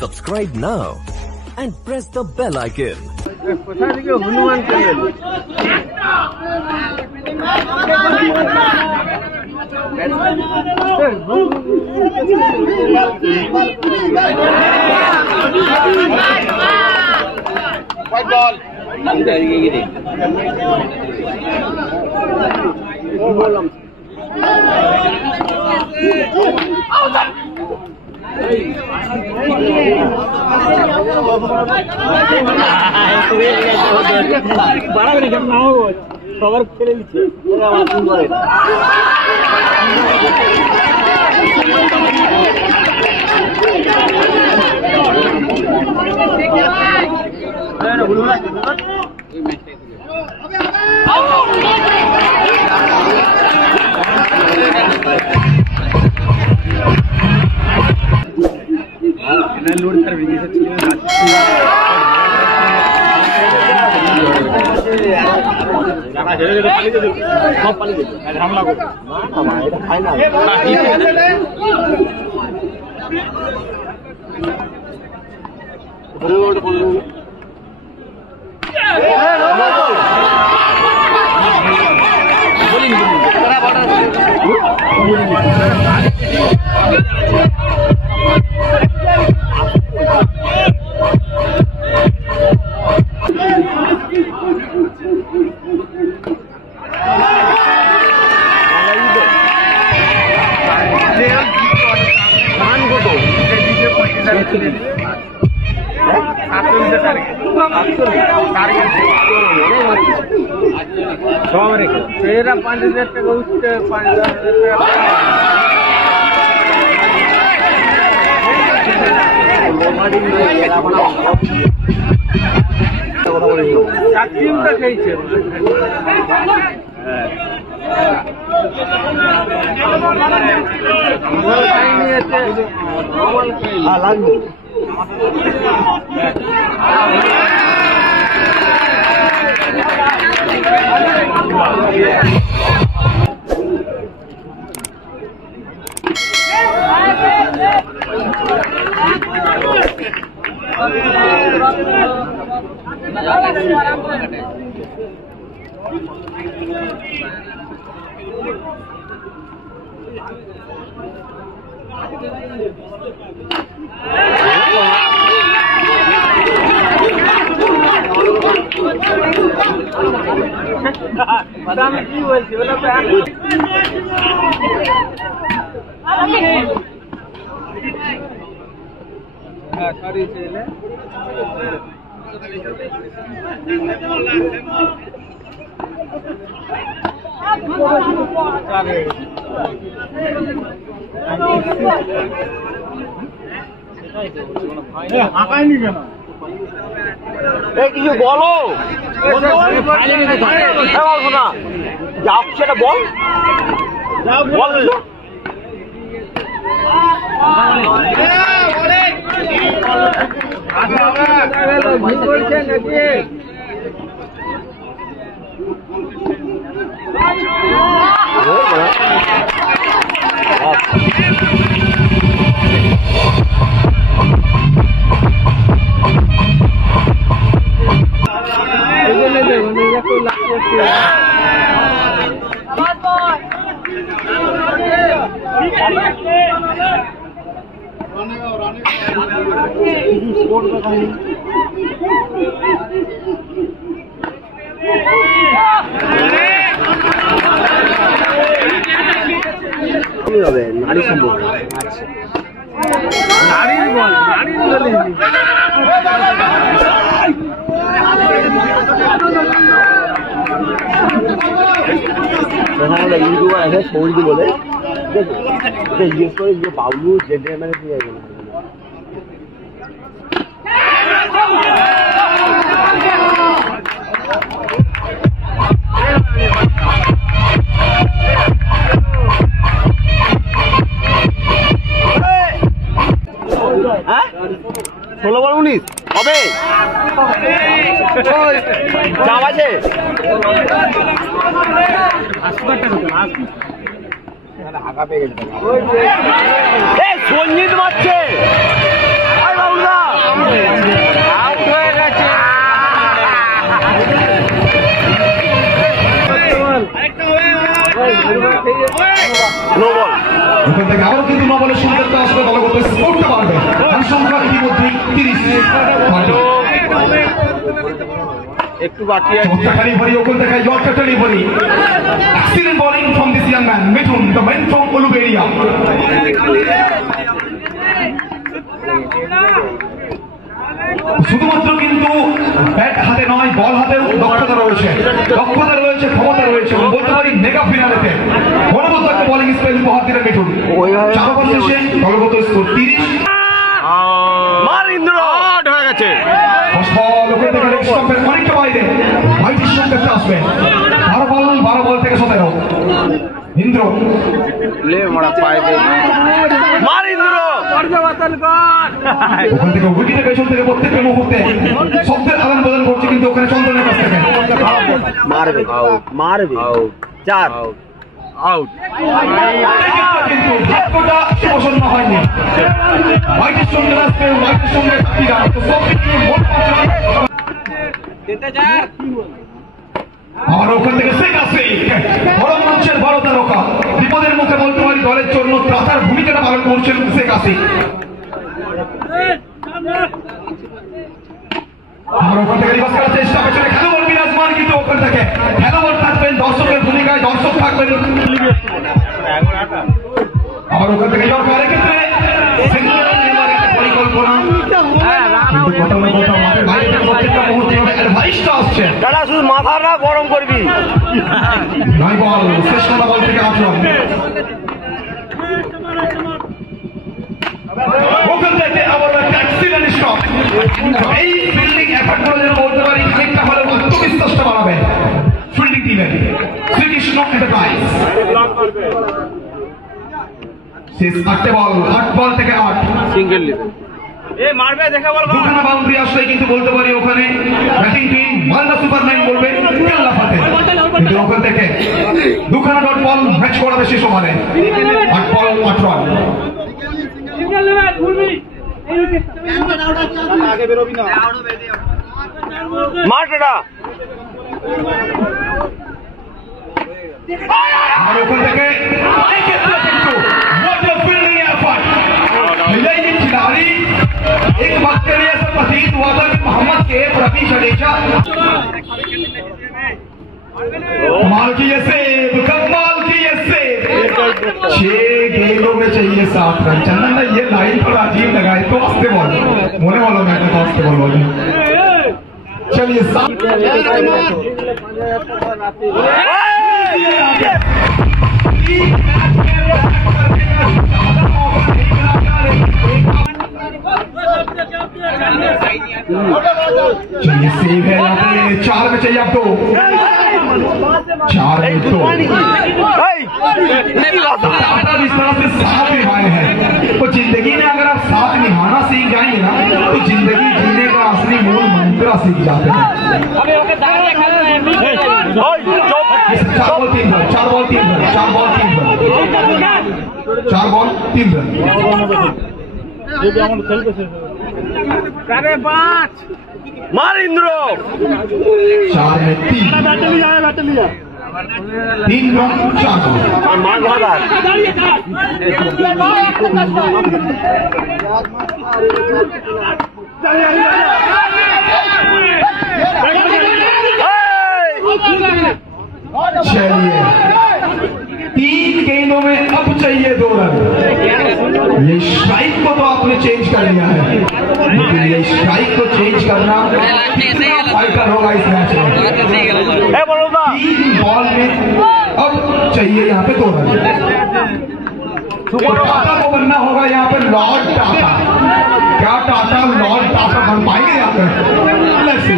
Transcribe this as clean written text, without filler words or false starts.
Subscribe now and press the bell icon. White ball. तेरा 5,000 टका उसके 5,000 पता नहीं की बोलती बोला सॉरी चले কিছু বলো যা সেটা বল বল নারী সম্পর্ক নারীর বল নারীর বলে ইউটিউবার আছে সৌদি বলে জিজ্ঞেস করে যে বাবলু জেন্টেলম্যানে দিয়ে যাবে না ষোলো বল 19 হবে চাপ আছে সঞ্জিত মারছে সংখ্যা ইতিমধ্যেই 30। একটু বাকি আছে। Delivery, open the Yorker delivery. Excellent bowling from this young man, Mithun, the man from Uluberia. শুধুমাত্র কিন্তু ব্যাট হাতে নয়, বল হাতেও দক্ষতা রয়েছে, ক্ষমতা রয়েছে। বলতে পারি মেগা ফিনালেতে অনবদ্য একটা বোলিং স্পেল উপহার দিলেন মিঠুন। 4 ওভার শেষে দলগত স্কোর 30। মারিন্দ্র আউট হয়ে গেছে। অনেকটা বাইরে ভাইটির সঙ্গে আসবে। 12 বল থেকে 17। ইন্দ্র মারিন্দ্র ওখান থেকে উইকেটের পেছন থেকে প্রত্যেকটা মুহূর্তে শব্দের আদান প্রদান করছে, কিন্তু ওখানে চন্দ্রনের কাছ থেকে মারবে 4 আউট। কিন্তু ভাগ্যটা প্রসন্ন হয়নি। হোয়াইটের সঙ্গে আসবে, হোয়াইটের সঙ্গে আর ওখান থেকে শেখ আসে বড় মঞ্চের বড় তারকা, বিপদের মুখে বলতে পারি দলের জন্য ত্রাতার ভূমিকাটা পালন করছেন শেখ আসে। আর ওখান থেকে রিভার্স করার চেষ্টা করছেন খেলোয়াড় বিরাজমান, কিন্তু ওখান থেকে খেলোয়াড় থাকবেন দর্শকের ভূমিকায়, দর্শক থাকবেন। আর ওখান থেকে সরকারের ক্ষেত্রে পরিকল্পনা দাদা শুধু মাথাটা গরম করবি। বল থেকে ওখান থেকে আবার এই ফিল্ডিং এফর্ট গুলো যেন বলতে পারি খানিকটা হলে আত্মবিশ্বাসটা বাড়াবে ফিল্ডিং টিমের। শ্রীকৃষ্ণ এন্টারপ্রাইজ শেষ 8 বল থেকে 8 সিঙ্গেল মারবে দেখে বল। দুখানা বাউন্ডারি আসলে কিন্তু বলতে পারি ওখানে ব্যাটিং টিম মালদা সুপার 9 বলবে কেল্লা ফাতে, কিন্তু ওখান থেকে দুখানা ডট বল ম্যাচ করাবে শেষ ওভারে। 8 বল 8 রান। মারটা আর ওখান থেকে এই ক্ষেত্রে কিন্তু what a fielding effort। हिलाइनी खिलाड़ी एक वक्त के लिए ऐसा प्रतीत हुआ था कि मोहम्मद के रफी जडेजा कमाल की ये सेव, कमाल की ये सेव। 6 गेंदों में चाहिए 7 रन। चंदन ने ये लाइन थोड़ा अजीब लगाई तो आस्ते बॉल होने वाला मैं तो आस्ते बॉल बोले। चलिए 7 चलिए सेव है यहाँ पे। 4 में चाहिए आपको 4 में तो टाटा जिस तरह से साथ निभाए हैं, तो जिंदगी में अगर आप साथ निभाना सीख जाएंगे ना तो जिंदगी जीने का असली मूल मंत्र सीख जाते हैं। 4 ball 3 run 4 ball 3 run 4 ball 3 run 4 ball 3 run. 5 মারিন্দ্র 4 में 3 3 रन 4 बॉल। मार भागा चलिए 3 गेंदों में अब चाहिए 2 रन। ये स्ट्राइक को तो आपने चेंज कर लिया है, लेकिन ये स्ट्राइक को चेंज करना फाइटर होगा इस मैच में। 3 बॉल में अब चाहिए यहाँ पे 2 रन। टाटा को बनना होगा यहाँ पे लॉर्ड टाटा। क्या टाटा लॉर्ड टाटा बन पाएंगे यहाँ पे? Let's see.